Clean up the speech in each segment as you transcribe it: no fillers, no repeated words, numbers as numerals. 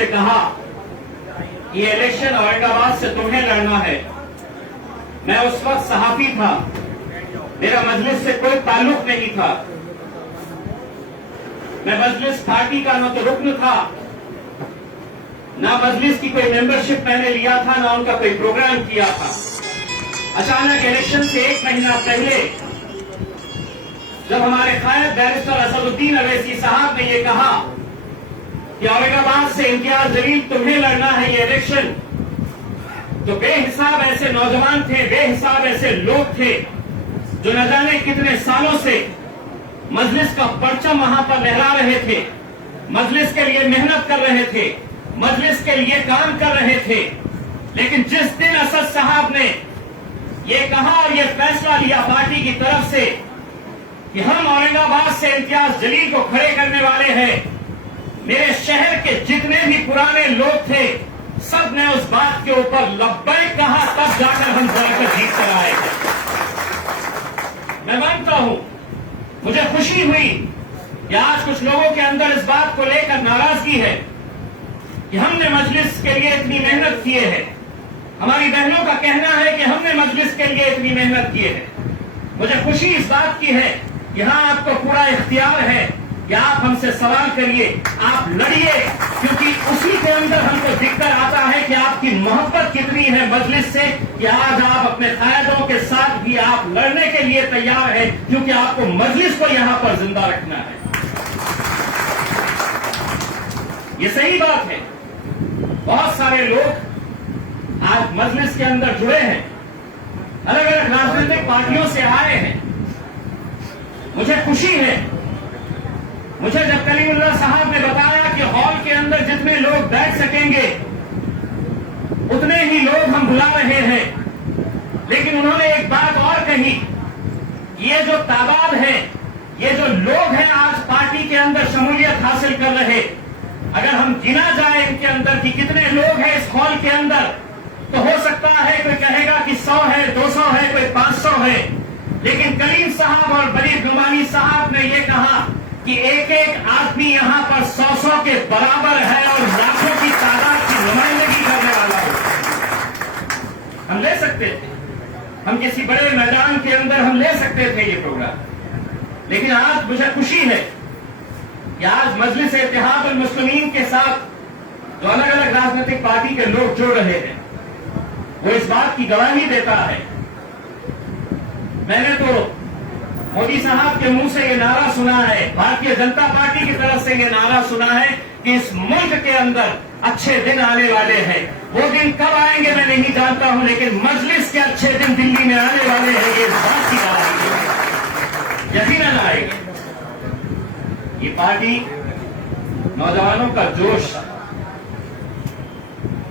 मुझसे कहा कि ये इलेक्शन औरंगाबाद से तुम्हें लड़ना है। मैं उस वक्त सहाफी था, मेरा मजलिस से कोई ताल्लुक नहीं था। मैं मजलिस पार्टी का न तो रुकन था, ना मजलिस की कोई मेंबरशिप मैंने लिया था, ना उनका कोई प्रोग्राम किया था। अचानक इलेक्शन से 1 महीना पहले जब हमारे कायद बैरिस्टर असदुद्दीन अवैसी साहब ने ये कहा कि औरंगाबाद से इम्तियाज जलील तुम्हें लड़ना है ये इलेक्शन, तो बेहिसाब ऐसे नौजवान थे, बेहिसाब ऐसे लोग थे जो न जाने कितने सालों से मजलिस का परचम वहां पर लहरा रहे थे, मजलिस के लिए मेहनत कर रहे थे, मजलिस के लिए काम कर रहे थे। लेकिन जिस दिन असद साहब ने ये कहा और ये फैसला लिया पार्टी की तरफ से कि हम औरंगाबाद से इम्तियाज जलील को खड़े करने वाले हैं, मेरे शहर के जितने भी पुराने लोग थे सब ने उस बात के ऊपर लब्बैक कहा, तब जाकर हम जाकर जीत कर आए। मैं मानता हूं, मुझे खुशी हुई कि आज कुछ लोगों के अंदर इस बात को लेकर नाराजगी है कि हमने मजलिस के लिए इतनी मेहनत किए है। हमारी बहनों का कहना है कि हमने मजलिस के लिए इतनी मेहनत किए है। मुझे खुशी इस बात की है कि हाँ, आपको पूरा इख्तियार है कि आप हमसे सवाल करिए, आप लड़िए, क्योंकि उसी के अंदर हमको दिखकर आता है कि आपकी मोहब्बत कितनी है मजलिस से कि आज आप अपने कायदों के साथ भी आप लड़ने के लिए तैयार हैं, क्योंकि आपको मजलिस को यहां पर जिंदा रखना है। ये सही बात है। बहुत सारे लोग आज मजलिस के अंदर जुड़े हैं, अलग अलग राजनीतिक पार्टियों से आए हैं। मुझे खुशी है, मुझे जब कलीमुल्लाह साहब ने बताया कि हॉल के अंदर जितने लोग बैठ सकेंगे उतने ही लोग हम बुला रहे हैं, लेकिन उन्होंने एक बात और कही, ये जो तादाद है, ये जो लोग हैं आज पार्टी के अंदर शमूलियत हासिल कर रहे, अगर हम गिना जाए इनके अंदर कि कितने लोग हैं इस हॉल के अंदर, तो हो सकता है कोई कहेगा कि 100 है, 200 है, कोई 500 है। लेकिन कलीम साहब और बलीग नुमानी साहब ने ये कहा कि एक एक आदमी यहां पर 100 के बराबर है और लाखों की तादाद की नुमाइंदगी करने वाला है। हम ले सकते थे, हम किसी बड़े मैदान के अंदर हम ले सकते थे ये प्रोग्राम, लेकिन आज मुझे खुशी है कि आज मजलिस इत्तेहाद मुस्लिमीन के साथ जो अलग अलग राजनीतिक पार्टी के लोग जुड़ रहे हैं वो इस बात की गवाही देता है। मैंने तो मोदी साहब के मुंह से ये नारा सुना है, भारतीय जनता पार्टी की तरफ से ये नारा सुना है कि इस मुल्क के अंदर अच्छे दिन आने वाले हैं। वो दिन कब आएंगे मैं नहीं जानता हूं, लेकिन मजलिस के अच्छे दिन दिल्ली में आने वाले हैं, ये बात की गवाही है, यकीनन आएंगे। ये पार्टी नौजवानों का जोश,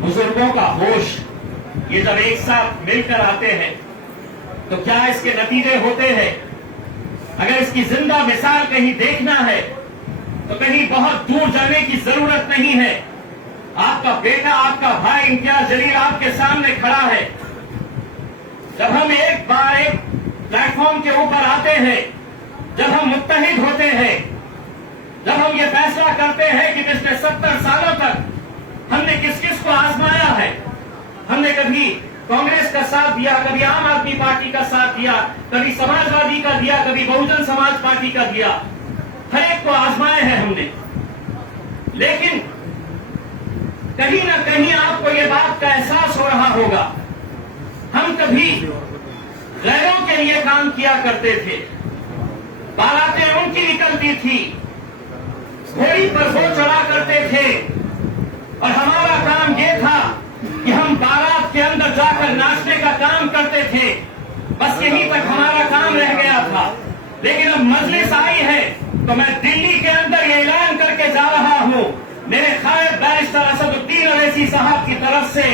बुजुर्गों का होश, ये जब एक साथ मिलकर आते हैं तो क्या इसके नतीजे होते हैं। अगर इसकी जिंदा मिसाल कहीं देखना है तो कहीं बहुत दूर जाने की जरूरत नहीं है। आपका बेटा, आपका भाई इम्तियाज जलील आपके सामने खड़ा है। जब हम एक बार एक प्लेटफॉर्म के ऊपर आते हैं, जब हम मुत्तहिद होते हैं, जब हम ये फैसला करते हैं कि पिछले 70 सालों तक हमने किस किस को आजमाया है, हमने कभी कांग्रेस का साथ दिया, कभी आम आदमी पार्टी का साथ दिया, कभी समाजवादी का दिया, कभी बहुजन समाज पार्टी का दिया, हर एक को आजमाए हैं हमने। लेकिन कहीं ना कहीं आपको ये बात का एहसास हो रहा होगा, हम कभी गैरों के लिए काम किया करते थे, बारातें उनकी निकलती थी, घोड़ी पर वो चढ़ा करते थे और हमारा काम ये था कि हम बारात के अंदर जाकर नाचने का काम करते थे। बस यहीं तक हमारा काम रह गया था। लेकिन अब मजलिस आई है तो मैं दिल्ली के अंदर ये ऐलान करके जा रहा हूं, मेरे कायद बैरिस्टर असदुद्दीन अवैसी साहब की तरफ से,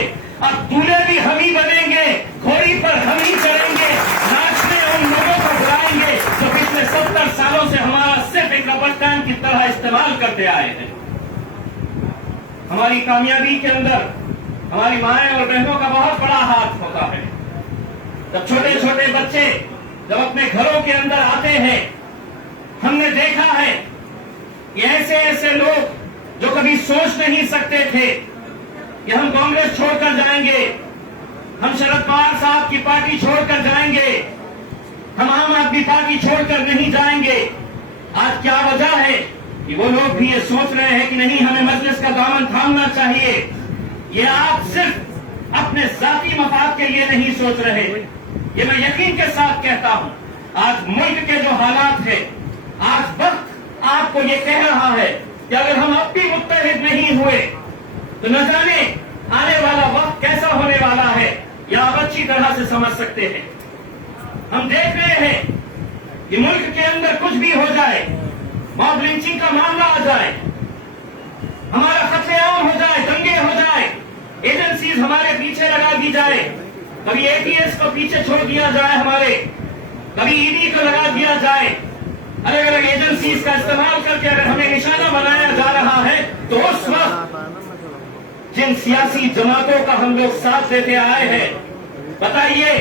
अब दूल्हे भी हम ही बनेंगे, घोड़ी पर हम ही चढ़ेंगे, नाचने उन लोगों को बुलाएंगे जो पिछले 70 सालों से हमारा सिर्फ एक रबर स्टैंड की तरह इस्तेमाल करते आए हैं। हमारी कामयाबी के अंदर हमारी माएं और बहनों का बहुत बड़ा हाथ होता है। जब छोटे छोटे बच्चे जब अपने घरों के अंदर आते हैं, हमने देखा है कि ऐसे ऐसे लोग जो कभी सोच नहीं सकते थे कि हम कांग्रेस छोड़कर जाएंगे, हम शरद पवार साहब की पार्टी छोड़कर जाएंगे, हम आम आदमी पार्टी छोड़कर नहीं जाएंगे। आज क्या वजह है कि वो लोग भी ये सोच रहे हैं कि नहीं, हमें मजलिस का दामन थामना चाहिए। ये आप सिर्फ अपने जाती मफाद के लिए नहीं सोच रहे, ये मैं यकीन के साथ कहता हूं। आज मुल्क के जो हालात है, आज वक्त आपको ये कह रहा है कि अगर हम अब भी मुत्तहिद नहीं हुए तो न जाने आने वाला वक्त कैसा होने वाला है, या आप अच्छी तरह से समझ सकते हैं। हम देख रहे हैं कि मुल्क के अंदर कुछ भी हो जाए, मॉब लिंचिंग का मामला आ जाए, हमारा कत्लेआम हो जाए, दंगे हो जाए, एजेंसीज हमारे पीछे लगा दी जाए, कभी एटीएस को पीछे छोड़ दिया जाए हमारे, कभी ईडी को लगा दिया जाए, अलग अलग एजेंसीज का इस्तेमाल करके अगर हमें निशाना बनाया जा रहा है, तो उस वक्त जिन सियासी जमातों का हम लोग साथ देते आए हैं, बताइए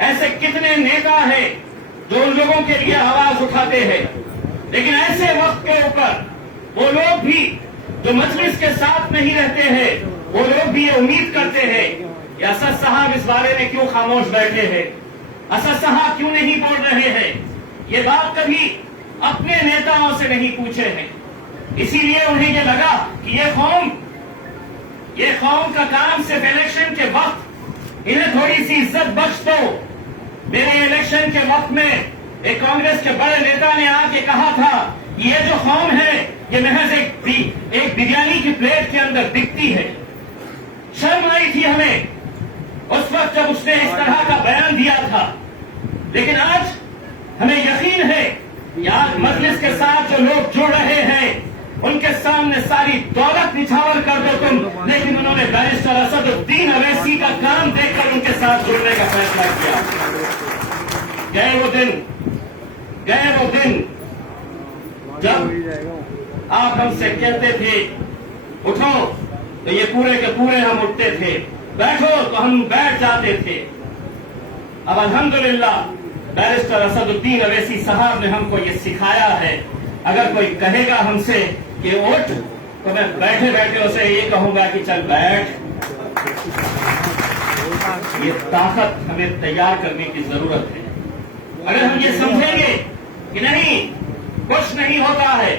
ऐसे कितने नेता हैं जो उन लोगों के लिए आवाज उठाते हैं। लेकिन ऐसे वक्त के ऊपर वो लोग भी जो मजलिस के साथ नहीं रहते हैं, वो लोग भी ये उम्मीद करते हैं कि असद साहब इस बारे में क्यों खामोश बैठे हैं, असद साहब क्यों नहीं बोल रहे हैं। ये बात कभी अपने नेताओं से नहीं पूछे हैं, इसीलिए उन्हें ये लगा कि ये कौम का काम सिर्फ इलेक्शन के वक्त इन्हें थोड़ी सी इज्जत बख्श दो। मेरे इलेक्शन के वक्त में एक कांग्रेस के बड़े नेता ने आके कहा था, ये जो कौम है ये महज एक बिरयानी की प्लेट के अंदर दिखती है। शर्म आई थी हमें उस वक्त जब उसने इस तरह का बयान दिया था, लेकिन आज हमें यकीन है कि आज मजलिस के साथ जो लोग जुड़ रहे हैं उनके सामने सारी दौलत निछावर कर दो तुम, लेकिन उन्होंने बैरिस्टर असदुद्दीन अवैसी का काम देखकर उनके साथ जुड़ने का फैसला किया। गए वो दिन जब आप हमसे कहते थे उठो तो ये पूरे के पूरे हम उठते थे, बैठो तो हम बैठ जाते थे। अब अल्हम्दुलिल्लाह बैरिस्टर असदुद्दीन अवैसी साहब ने हमको ये सिखाया है। अगर कोई कहेगा हमसे कि उठ, तो मैं बैठे बैठे उसे ये कहूंगा कि चल बैठ। ये ताकत हमें तैयार करने की जरूरत है। अगर हम ये समझेंगे कि नहीं कुछ नहीं होता है,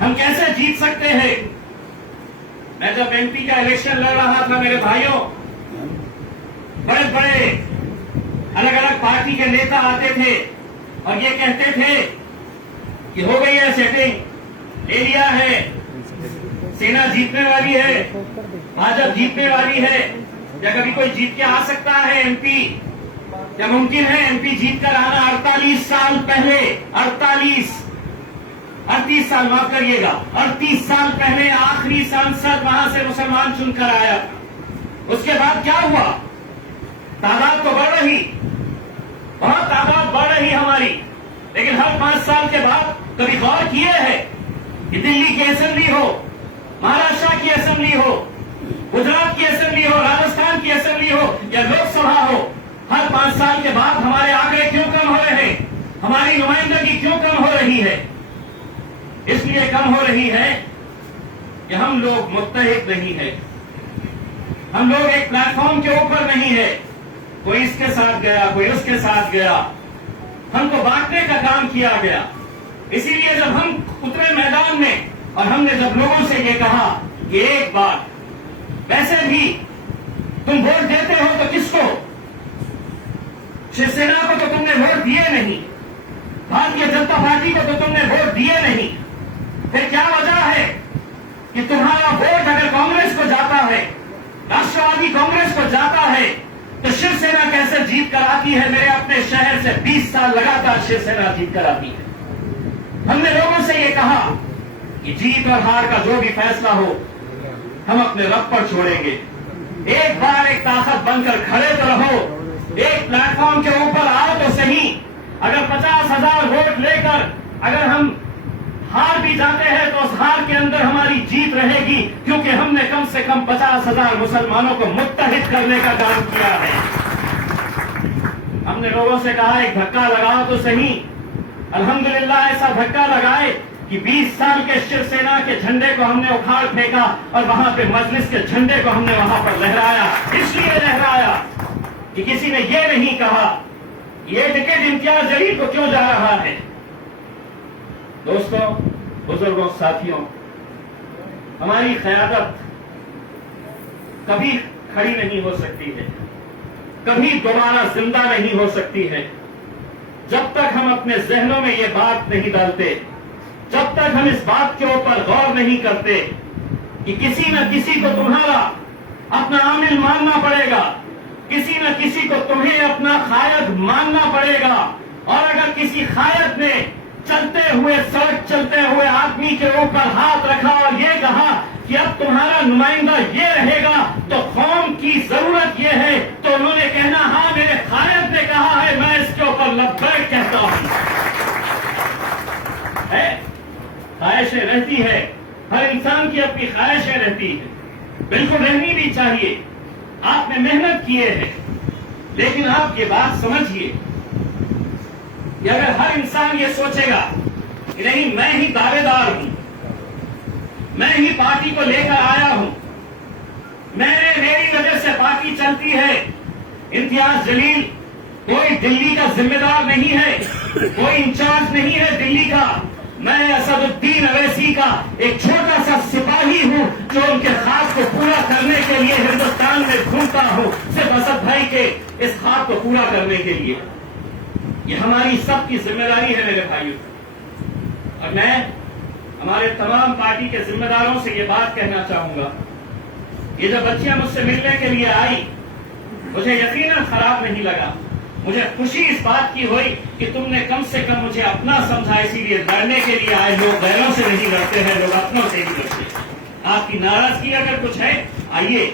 हम कैसे जीत सकते हैं। मैं जब एमपी का इलेक्शन लड़ रहा था मेरे भाइयों, बड़े बड़े अलग अलग पार्टी के नेता आते थे और ये कहते थे कि हो गई है सेटिंग, ले लिया है, सेना जीतने वाली है, भाजपा जीतने वाली है, या कभी कोई जीत के आ सकता है एमपी, क्या मुमकिन है एमपी जीत कर आना। 48 साल पहले 38 साल माफ करिएगा 38 साल पहले आखिरी सांसद वहां से मुसलमान चुनकर आया। उसके बाद क्या हुआ, तादाद तो बढ़ रही, बहुत तादाद बढ़ रही हमारी, लेकिन हर 5 साल के बाद कभी गौर किए हैं कि दिल्ली की असेंबली हो, महाराष्ट्र की असेंबली हो, गुजरात की असेंबली हो, राजस्थान की असेंबली हो या लोकसभा हो, हर 5 साल के बाद हमारे आंकड़े क्यों कम हो रहे हैं, हमारी नुमाइंदगी क्यों कम हो रही है। इसलिए कम हो रही है कि हम लोग मुत्तहिद नहीं है, हम लोग एक प्लेटफॉर्म के ऊपर नहीं है। कोई इसके साथ गया, कोई उसके साथ गया, हमको बांटने का काम किया गया। इसीलिए जब हम उतरे मैदान में और हमने जब लोगों से ये कहा कि एक बार वैसे भी तुम वोट देते हो तो किसको, शिवसेना को तो तुमने वोट दिए नहीं, भारतीय जनता पार्टी को तो तुमने वोट दिए नहीं, फिर क्या वजह है कि तुम्हारा वोट अगर कांग्रेस को जाता है, राष्ट्रवादी कांग्रेस को जाता है, तो शिवसेना कैसे जीत कर आती है। मेरे अपने शहर से 20 साल लगातार शिवसेना जीत कर आती है। हमने लोगों से ये कहा कि जीत और हार का जो भी फैसला हो हम अपने रब पर छोड़ेंगे। एक बार एक ताकत बनकर खड़े तो रहो, एक प्लेटफॉर्म के ऊपर आओ तो सही। अगर 50,000 वोट लेकर अगर हम हार भी जाते हैं तो उस हार के अंदर हमारी जीत रहेगी, क्योंकि हमने कम से कम 50,000 मुसलमानों को मुत्तहिद करने का काम किया है। हमने लोगों से कहा एक धक्का लगाओ तो सही। अल्हम्दुलिल्लाह ऐसा धक्का लगाए کہ 20 سال کے شیو سینا کے جھنڈے کو ہم نے اکھاڑ پھینکا اور وہاں پہ مجلس کے جھنڈے کو ہم نے وہاں پر لہرایا. اس لیے لہرایا کہ کسی نے یہ نہیں کہا یہ ٹکٹ امتیاز جلیل کو کیوں جا رہا ہے. دوستوں، بزرگوں، ساتھیوں، ہماری قیادت کبھی کھڑی نہیں ہو سکتی ہے، کبھی دوبارہ زندہ نہیں ہو سکتی ہے جب تک ہم اپنے ذہنوں میں یہ بات نہیں ڈالتے، جب تک ہم اس بات کے اوپر غور نہیں کرتے کہ کسی نہ کسی کو تمہارا اپنا عامل ماننا پڑے گا، کسی نہ کسی کو تمہیں اپنا قائد ماننا پڑے گا. اور اگر کسی قائد نے چلتے ہوئے سڑک چلتے ہوئے آدمی کے اوپر ہاتھ رکھا اور یہ کہا کہ اب تمہارا نمائندہ یہ رہے گا تو قوم کی ضرورت یہ ہے، تو انہوں نے کہنا ہاں میرے قائد نے کہا ہے، میں اس کے اوپر لبیک کہتا ہوں. خواہشیں رہتی ہے، ہر انسان کی اپنی خواہشیں رہتی ہیں، بالکل رہنی بھی چاہیے. آپ نے محنت کیے ہیں، لیکن آپ یہ بات سمجھیے کہ اگر ہر انسان یہ سوچے گا کہ نہیں میں ہی دعوے دار ہوں، میں ہی پارٹی کو لے کر آیا ہوں، میری وجہ سے پارٹی چلتی ہے، امتیاز جلیل کوئی دلی کا ذمہ دار نہیں ہے، کوئی انچارج نہیں ہے دلی کا، میں اسد الدین اویسی کا ایک چھوٹا سا سپاہی ہوں جو ان کے خواب کو پورا کرنے کے لیے ہندوستان میں گھومتا ہوں، صرف اسد بھائی کے اس خواب کو پورا کرنے کے لیے. یہ ہماری سب کی ذمہ داری ہے میرے بھائیوں. اور میں ہمارے تمام پارٹی کے ذمہ داروں سے یہ بات کہنا چاہوں گا، یہ جو بچیاں مجھ سے ملنے کے لیے آئی مجھے یقیناً خراب نہیں لگا. مجھے خوشی اس بات کی ہوئی کہ تم نے کم سے کم مجھے اپنا سمجھا، اسی لیے لڑنے کے لیے آئے. لوگ غیروں سے نہیں لڑتے ہیں، لوگ اپنوں سے ہی لڑتے ہیں. آپ کی ناراضگی اگر کچھ ہے آئیے،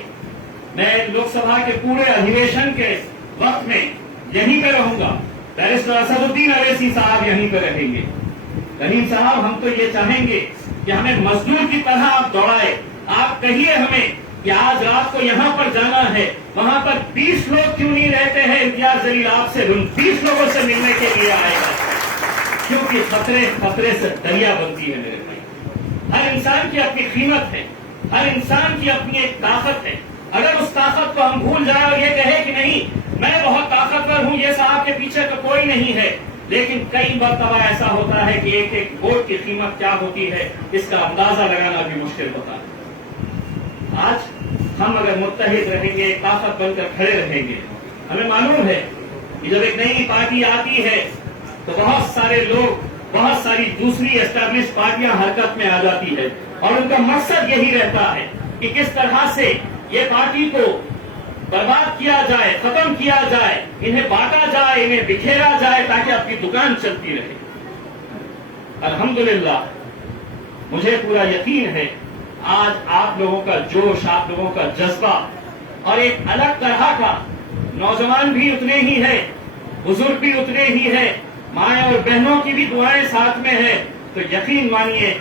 میں لوک سبھا کے پورے ادھیویشن کے وقت میں یہیں پہ رہوں گا. بیرسٹر اسد الدین اویسی صاحب یہیں پہ رہیں گے. رحیم صاحب ہم تو یہ چاہیں گے کہ ہمیں مزدور کی طرح آپ دوڑائے. آپ کہیے ہمیں کہ آج رات کو یہاں پر جانا ہے، وہاں پر 20 لوگ کیوں نہیں رہتے ہیں؟ امتیاز جلیل آپ سے 20 لوگوں سے ملنے کے لیے آئے گا، کیونکہ خطرے خطرے سے دریا بنتی ہے میرے بھائی. ہر انسان کی اپنی قیمت ہے، ہر انسان کی اپنی ایک طاقت ہے. اگر اس طاقت کو ہم بھول جائیں اور یہ کہے کہ نہیں میں بہت طاقتور ہوں، یہ صاحب کے پیچھے تو کوئی نہیں ہے، لیکن کئی مرتبہ ایسا ہوتا ہے کہ ایک ایک ووٹ کی قیمت کیا ہوتی ہے اس کا اندازہ لگانا بھی مشکل ہوتا ہے. آج ہم اگر متحد رہیں گے، طاقت بن کر کھڑے رہیں گے، ہمیں معلوم ہے کہ جب ایک نئی پارٹی آتی ہے تو بہت سارے لوگ، بہت ساری دوسری اسٹیبلش پارٹیاں حرکت میں آ جاتی ہے، اور ان کا مقصد یہی رہتا ہے کہ کس طرح سے یہ پارٹی کو برباد کیا جائے، ختم کیا جائے، انہیں بانٹا جائے، انہیں بکھیرا جائے تاکہ اپنی دکان چلتی رہے. الحمدللہ مجھے پورا یقین ہے آج آپ لوگوں کا جوش، آپ لوگوں کا جذبہ اور ایک الگ طرح کا، نوجوان بھی اتنے ہی ہے، بزرگ بھی اتنے ہی ہے، مائیں اور بہنوں کی بھی دعائیں ساتھ میں ہے، تو یقین مانیے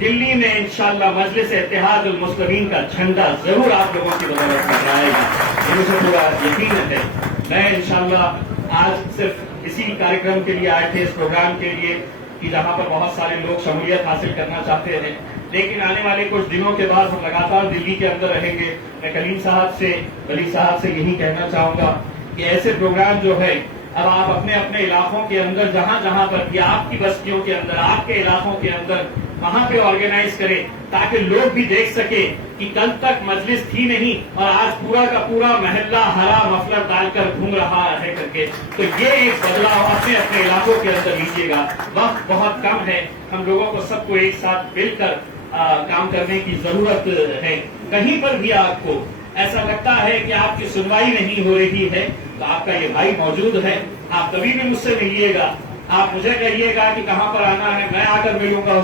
دلی میں انشاءاللہ مجلس اتحاد المسلمین کا جھنڈا ضرور آپ لوگوں کی بدولت میں آئے گا، یہ مجھے پورا یقین ہے. میں انشاءاللہ آج صرف اسی کارکرم کے لیے آئے تھے، اس پروگرام کے لیے کہ جہاں پر بہت سارے لوگ شمولیت حاصل کرنا چاہتے ہیں، لیکن آنے والے کچھ دنوں کے بعد ہم لگاتار دلی کے اندر رہیں گے. میں کلیم صاحب سے، ولی صاحب سے یہی کہنا چاہوں گا کہ ایسے پروگرام جو ہے اب آپ اپنے اپنے علاقوں کے اندر جہاں جہاں پر بھی آپ کی بستیوں کے اندر، آپ کے علاقوں کے اندر وہاں پہ آرگنائز کریں تاکہ لوگ بھی دیکھ سکے کہ کل تک مجلس تھی نہیں اور آج پورا کا پورا محلہ ہرا مفلر ڈال کر گھوم رہا ہے کر کے. تو یہ ایک بدلاؤ اپنے اپنے علاقوں کے اندر لیجیے گا. وقت بہت کم ہے، ہم لوگوں کو سب کو ایک ساتھ مل کر کام کرنے کی ضرورت ہے. کہیں پر بھی آپ کو ایسا لگتا ہے کہ آپ کی سنوائی نہیں ہو رہی ہے تو آپ کا یہ بھائی موجود ہے، آپ کبھی بھی مجھ سے ملیے گا. آپ مجھے کہیے گا کہ کہاں پر آنا ہے، میں آ کر ملوں گا.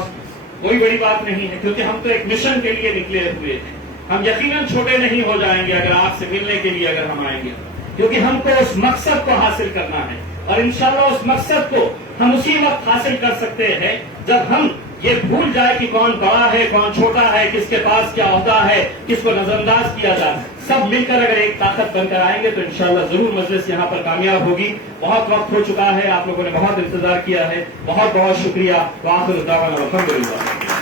کوئی بڑی بات نہیں ہے، کیونکہ ہم تو ایک مشن کے لیے نکلے ہوئے ہیں. ہم یقیناً چھوٹے نہیں ہو جائیں گے اگر آپ سے ملنے کے لیے اگر ہم آئیں گے، کیونکہ ہم کو اس مقصد کو حاصل کرنا ہے. اور انشاءاللہ اس مقصد کو ہم اسی وقت حاصل کر سکتے ہیں جب ہم یہ بھول جائے کہ کون بڑا ہے کون چھوٹا ہے, کس کے پاس کیا عہدہ ہے, کس کو نظر انداز کیا جائے. سب مل کر اگر ایک طاقت بن کر آئیں گے تو انشاءاللہ ضرور مجلس یہاں پر کامیاب ہوگی. بہت وقت ہو چکا ہے, آپ لوگوں نے بہت انتظار کیا ہے. بہت بہت شکریہ. وآخر دعوانا الحمدللہ.